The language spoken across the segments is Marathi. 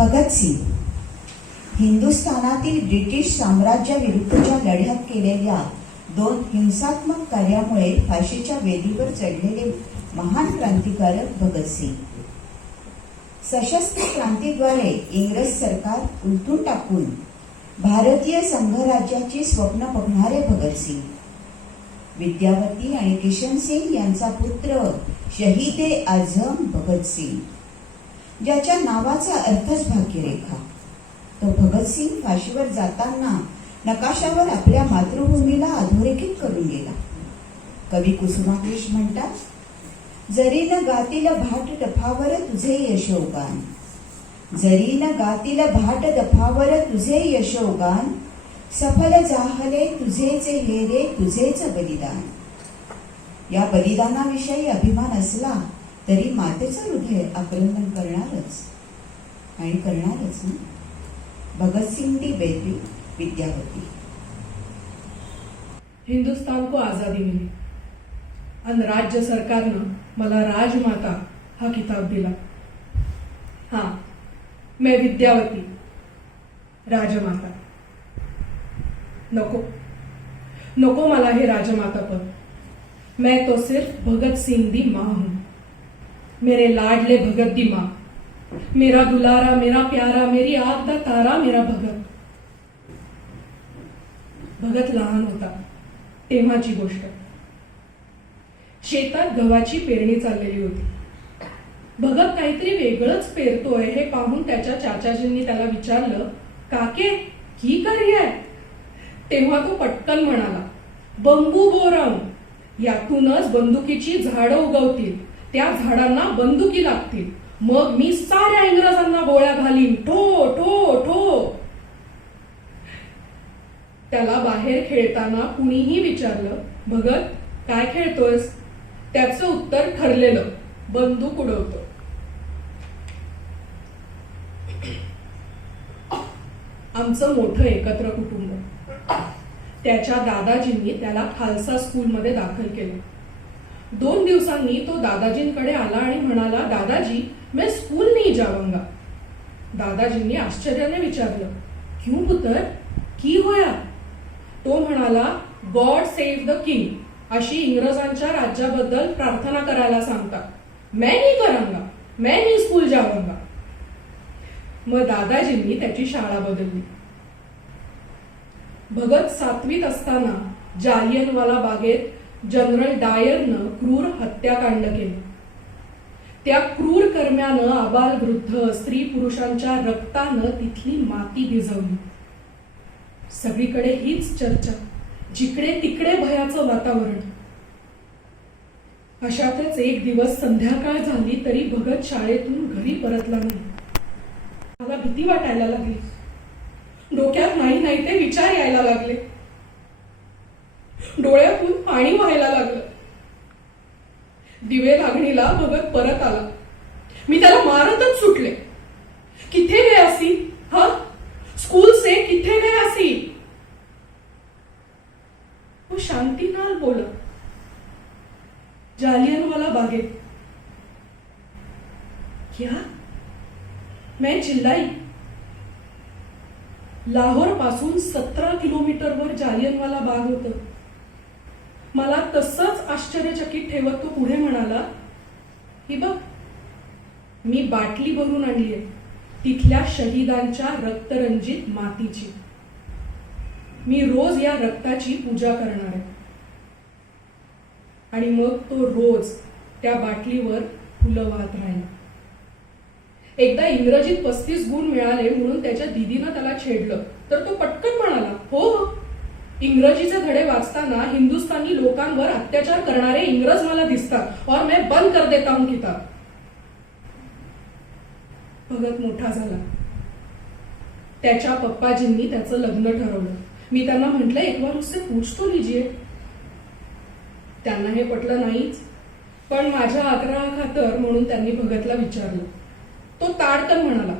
भगतसिंग हिंदुस्थानातील ब्रिटिश साम्राज्याविरुद्धच्या लढ्यात केलेल्या 2 हिंसात्मक कार्यामुळे फाशीच्या वेदीवर चढलेले महान क्रांतिकारक भगतसिंग. सशस्त्र क्रांतीद्वारे इंग्रज सरकार उलथून टाकून भारतीय संघराज्याची स्वप्न बघणारे भगतसिंग. विद्यावती आणि किशन सिंग यांचा पुत्र शहीद आझम भगतसिंग, ज्याच्या नावाचा अर्थच भाग्यरेखा. तो भगतसिंग फाशीवर जाताना नकाशावर आपल्या मातृभूमीला अधोरेखित करून गेला. कवी कुसुमाग्रज म्हणतात, जरी न गातील भाट दफावर तुझे यशोगान, जरी न गातील भाट दफावर तुझे यशोगान, सफल जाहले तुझेच हेरे तुझेच बलिदान. या बलिदानाविषयी अभिमान असला तरी मातेचं हृदय आक्रंदन करणारच आणि करणारच ना. भगतसिंग दी बेटी, विद्यावती. हिंदुस्तान को आजादी मिली आणि राज्य सरकारनं मला राजमाता हा किताब दिला. हाँ, मैं विद्यावती, राजमाता. नको नको मला हे राजमाता पद. मैं तो सिर्फ भगत सिंह दी मां हूं. मेरे लाडले भगत दी मां, मेरा दुलारा, मेरा प्यारा, मेरी आग दा तारा, मेरा भगत. भगत लहान होता तेव्हाची गोष्ट. शेतात गव्हाची पेरणी चाललेली होती. भगत काहीतरी वेगळंच पेरतोय हे पाहून त्याच्या चाचाजींनी त्याला विचारलं, काके की कार्य? तेव्हा तो पटकन म्हणाला, बंबू बोराव, यातूनच बंदुकीची झाडं उगवतील, त्या झाडांना बंदुकी लागतील, मग मी साऱ्या इंग्रजांना गोळ्या घालीन, ठो ठो ठो. त्याला बाहेर खेळताना कुणीही विचारलं, भगत काय खेळतोयस? त्याचं उत्तर ठरलेलं, बंदूक उडवतो. आमचं मोठं एकत्र कुटुंब. त्याच्या दादाजींनी त्याला खालसा स्कूलमध्ये दाखल केलं. 2 दिवसांनी तो दादाजींकडे आला आणि म्हणाला, दादाजी मैं स्कूल नहीं जाऊंगा. दादाजींनी आश्चर्याने विचारलं, क्यों पुत्र, की होया? तो म्हणाला, गॉड सेव्ह द किंग अशी इंग्रजांच्या राज्याबद्दल प्रार्थना करायला सांगतात. मैं नहीं करूंगा, मैं नहीं स्कूल जाऊंगा. मग दादाजींनी त्याची शाळा बदलली. भगत 7वीत असताना जालियनवाला बागेत जनरल डायरनं क्रूर हत्याकांड केलं. त्या क्रूर कर्म्यानं आबालवृद्ध स्त्री पुरुषांच्या रक्तानं तिथली माती भिजवली. सगळीकडे हीच चर्चा, जिकडे तिकडे भयाचं वातावरण. अशातच एक दिवस संध्याकाळ झाली तरी भगत शाळेतून घरी परतला नाही. मला भीती वाटायला लागली. डोक्यात नाही ते विचार यायला लागले. डोळ्यातून पाणी व्हायला लागलं. दिवे लागणीला भगत परत आला. मी त्याला मारतच सुटले, किथे गयासी? हा, स्कूल से किथे गयासी? वो शांतीनाल बोला, जालियनवाला बागेत. क्या? मैं चिल्लाई. लाहोर पासून 17 किलोमीटरवर जालियनवाला बाग होतं. मला तसंच आश्चर्यचकित ठेवत तो पुढे म्हणाला, ही बघ, मी बाटली भरून आणलीये तिथल्या शहीदांच्या रक्तरंजित मातीची. मी रोज या रक्ताची पूजा करणार आहे. आणि मग तो रोज त्या बाटलीवर फुलं वाहत राहिला. एकदा इंग्रजीत 35 गुण मिळाले म्हणून त्याच्या दीदीनं त्याला छेडलं तर तो पटकन म्हणाला, हो, इंग्रजीचे धडे वाचताना हिंदुस्थानी लोकांवर अत्याचार करणारे इंग्रज मला दिसतात और मैं बंद कर देता हूं किताब. भगत मोठा झाला. त्याच्या पप्पाजींनी त्याचं लग्न ठरवलं. मी त्यांना म्हटलं, एक बार उससे पूछ तो लीजिए. त्यांना हे पटलं नाहीच, पण माझ्या आग्रहाखातर म्हणून त्यांनी भगतला विचारलं. तो ताडकन म्हणाला,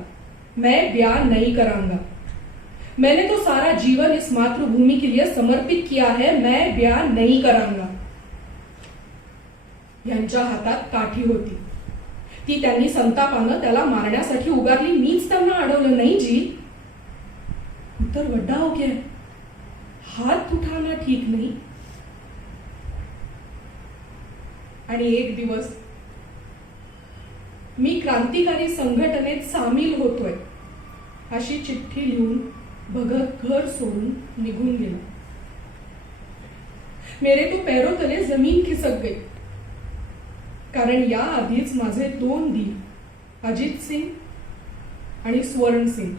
मैं ब्याह नहीं करांगा. मैंने तो सारा जीवन इस मातृभूमि के लिए समर्पित किया है. मैं ब्याह नहीं करांगा. यांच्या हातात काठी होती. ती त्यांनी संतापानं त्याला मारण्यासाठी उगारली, मीच त्यांना अडवलं नाही जी. उत्तर वड्डा हो गया, हात उठाना ठीक नाही. आणि एक दिवस मी क्रांतिकारी संघटनेत सामील होतोय अशी चिठ्ठी लिहून भगत घर सोडून निघून गेला. मेरे तो पैरों तले जमीन खिसक गई. कारण या आधीच माझे 2 दीर अजित सिंग आणि स्वर्ण सिंग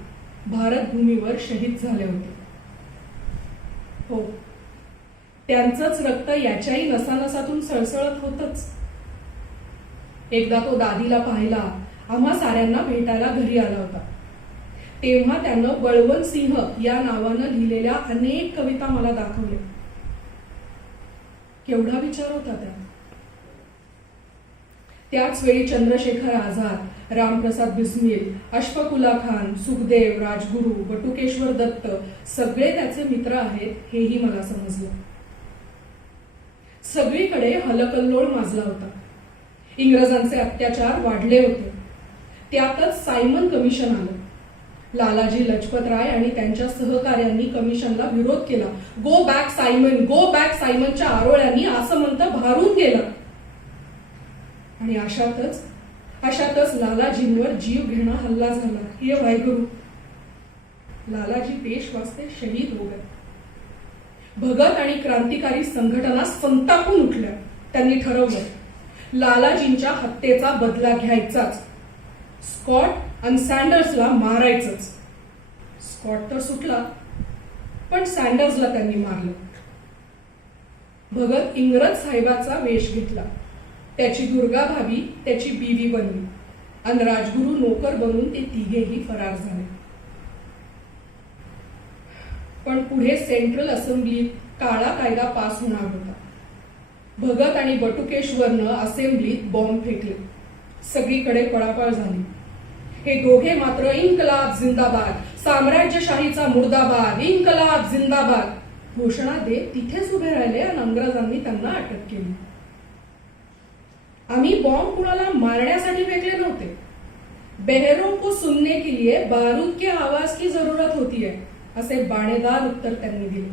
भारत भूमीवर शहीद झाले होते. हो, त्यांचंच रक्त याच्याही नसानसातून सळसळत होतच. एकदा तो दादीला पाहायला आम्हा साऱ्यांना भेटायला घरी आला होता. तेव्हा त्यानं बळवंत सिंह या नावानं लिहिलेल्या अनेक कविता मला दाखवल्या. केवढा विचार होता त्याच वेळी चंद्रशेखर आझाद, रामप्रसाद बिस्मिल, अशफाकुल्ला खान, सुखदेव, राजगुरू, बटुकेश्वर दत्त सगळे त्याचे मित्र आहेत हेही मला समजलं. सगळीकडे हलकल्लोळ माजला होता. इंग्रजांचे अत्याचार वाढले होते. त्यातच सायमन कमिशन आलं. लालाजी लजपतराय आणि त्यांच्या सहकार्यांनी कमिशनला विरोध केला. Go back Simon, go back सायमनच्या आरोळ्यांनी असं म्हणतं भारून गेलं. आणि अशातच लालाजींवर जीव घेणा हल्ला झाला. हे वाहेगुरु, लालाजी पेशवास्ते शहीद हो गए. भगत आणि क्रांतिकारी संघटना संतापून उठल्या. त्यांनी ठरवलं लालाजींच्या हत्येचा बदला घ्यायचाच. स्कॉट आणि सँडर्सला मारायचंच. स्कॉट तर सुटला, पण सँडर्सला त्यांनी मारलं. भगत इंग्रज साहेबाचा वेश घेतला. त्याची दुर्गा भाभी त्याची बीवी बनली आणि राजगुरू नोकर बनून ते तिघेही फरार झाले. पण पुढे सेंट्रल असेंब्लीत काळा कायदा पास होणार होता. भगत आणि बटुकेश्वरनं असेंब्लीत बॉम्ब फेकले. सगळीकडे पळापळ झाली. हे दोघे मात्र इन्कलाब जिंदाबाद, साम्राज्यशाहीचा मुर्दाबाद, इन्कलाब जिंदाबाद घोषणा देत तिथेच उभे राहिले आणि इंग्रजांनी त्यांना अटक केली. आम्ही बॉम्ब कुणाला मारण्यासाठी फेकले नव्हते. बहरों को सुनने के लिए बारूद के आवाज की जरूरत होती है असे बाणेदार उत्तर त्यांनी दिले.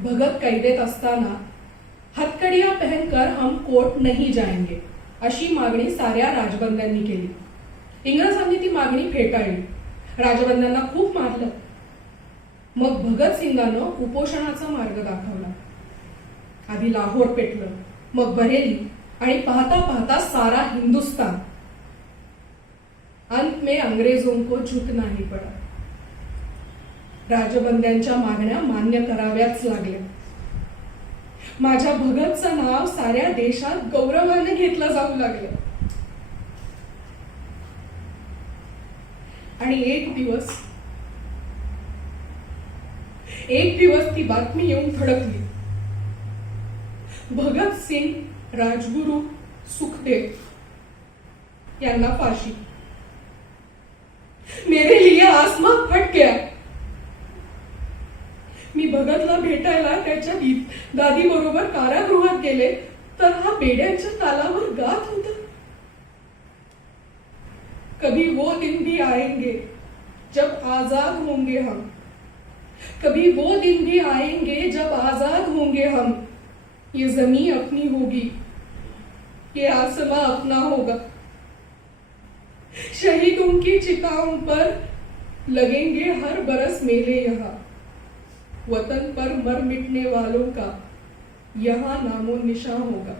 भगत कैदेत असताना हथकड़िया पहनकर हम कोर्ट नहीं जाएंगे अशी मागणी साऱ्या राजबंद्यांनी केली. इंग्रजांनी ती मागणी फेटाळली. राजबंद्यांना खूप मारलं. मग भगतसिंगानं उपोषणाचा मार्ग दाखवला. आधी लाहोर पेटलं, मग बरेली आणि पाहता पाहता सारा हिंदुस्तान. अंत में अंग्रेजों को झुकना ही पड़ा. राजबंद्यांच्या मागण्या मान्य कराव्याच लागल्या. माझ्या भगतचं नाव साऱ्या देशात गौरवाने घेतलं जाऊ लागलं. आणि एक दिवस ती बातमी येऊन धडकली. भगत सिंग, राजगुरू, सुखदेव यांना फाशी. मेरे लिए आसमां फट गया. मी भगतला भेटायला त्याच्या दादी बरोबर कारागृहात गेले तर हा बेड्यांच्या तालावर गात होता. कभी वो दिन भी आएंगे जब आजाद होंगे हम. कभी वो दिन भी आएंगे जब आजाद होंगे हम. ये जमीन अपनी होगी, ये आसमां अपना होगा. शहीदों की चिताओं पर लगेंगे हर बरस मेले. यहाँ वतन पर मर मिटने वालों का यहाँ नामो निशान होगा.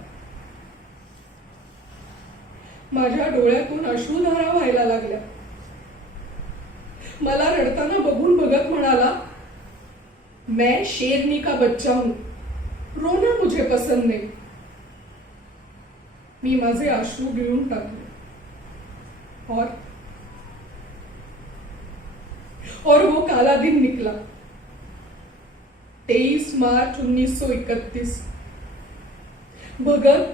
माझ्या डोळ्यातून अश्रुधारा व्हायला लागल्या. मला रडताना बघून भगत म्हणाला, मैं शेरनी का बच्चा हूं, रोना मुझे पसंद नहीं. मी माझे अश्रू गिळून टाकले. और वो काला दिन निकला. 23 मार्च 1931. भगत,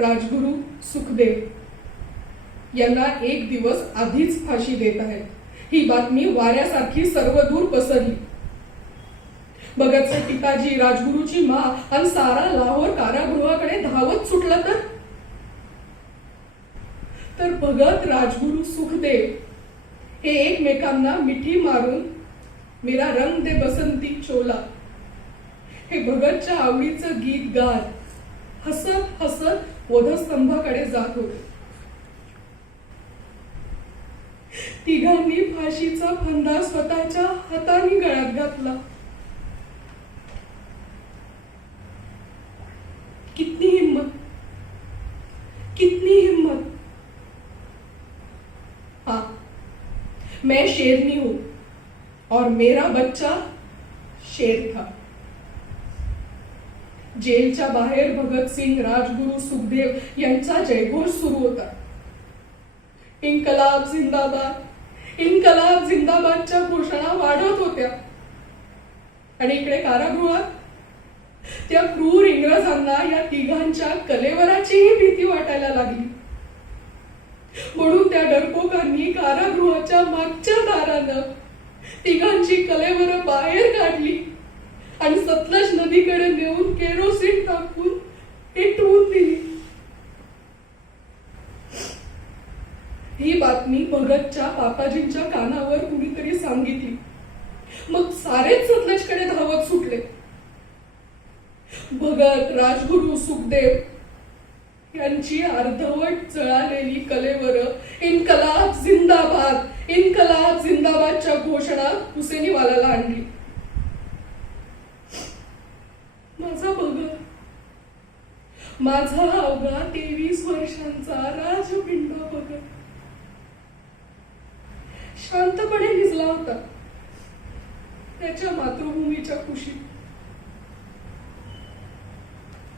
राजगुरू, सुखदेव यांना एक दिवस आधीच फाशी देत आहेत. ही बातमी वाऱ्यासारखी सर्वदूर पसरली. भगतचे पिताजी, राजगुरूची माँ आणि सारा लाहोर कारागृहाकडे धावत सुटलं तर तर भगत राजगुरू सुखदेव हे एकमेकांना मिठी मारून मेरा रंग दे बसंती चोला हे भगतच्या आवडीचं गीत गात हसत हसत वधस्तंभाकडे जात होते. तिघांनी फाशीचा फंदा स्वतःच्या हाताने गळ्यात घातला. कितनी हिम्मत, कितनी हिम्मत. हाँ, मैं शेरनी हूं और मेरा बच्चा शेर था. जेलच्या बाहेर भगतसिंग, राजगुरू, सुखदेव यांचा जयघोष सुरू होता. इन्कलाब जिंदाबाद, इन्कलाब जिंदाबादच्या घोषणा वाढत होत्या. आणि इकडे कारागृहात त्या क्रूर इंग्रजांना या तिघांच्या कलेवराचीही भीती वाटायला लागली. म्हणून त्या डरपोकांनी कारागृहाच्या मागच्या दारानं तिघांची कलेवर बाहेर काढली आणि सतलज नदीकडे नेऊन केरोसिन टाकून पेटवून दिली. ही बातमी भगतच्या बापाजींच्या कानावर कुणीतरी सांगितली. मग सारेच सतलजकडे धावत सुटले. भगत, राजगुरू, सुखदेव यांची अर्धवट जळालेली कलेवर इन्कलाब जिंदाबाद, इन्कलाब जिंदाबादच्या घोषणा हुसेनीवालाला आणली. माझा भगत, माझा अवघा 23 वर्षांचा राजपिंड भगत शांतपणे निजला होता त्याच्या मातृभूमीच्या कुशीत.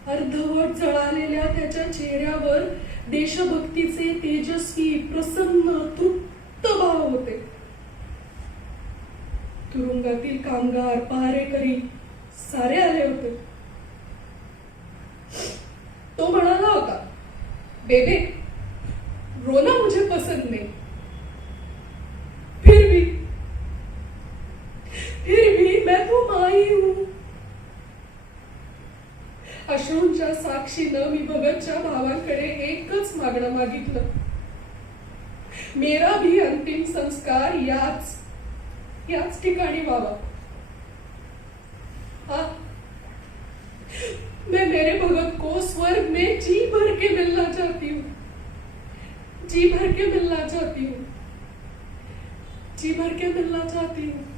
अर्धवट जळालेल्या त्याच्या चेहऱ्यावर देशभक्तीचे तेजस्वी, प्रसन्न, तृप्त भाव होते. तुरुंगातील कामगार, पहारेकरी सारे आले होते. तो म्हणाला होता, बेबे, रोना मुझे पसंद नहीं, फिर भी मैं तो माई हूं. अश्रूंच्या साक्षीनं मी भगतच्या भावांकडे एकच मागणं मागितलं, मेरा भी अंतिम संस्कार याच ठिकाणी व्हावा. हाँ, मैं मेरे भगत को स्वर्ग में जी भर के मिलना चाहती हूँ, जी भर के मिलना चाहती हूँ, जी भर के मिलना चाहती हूँ.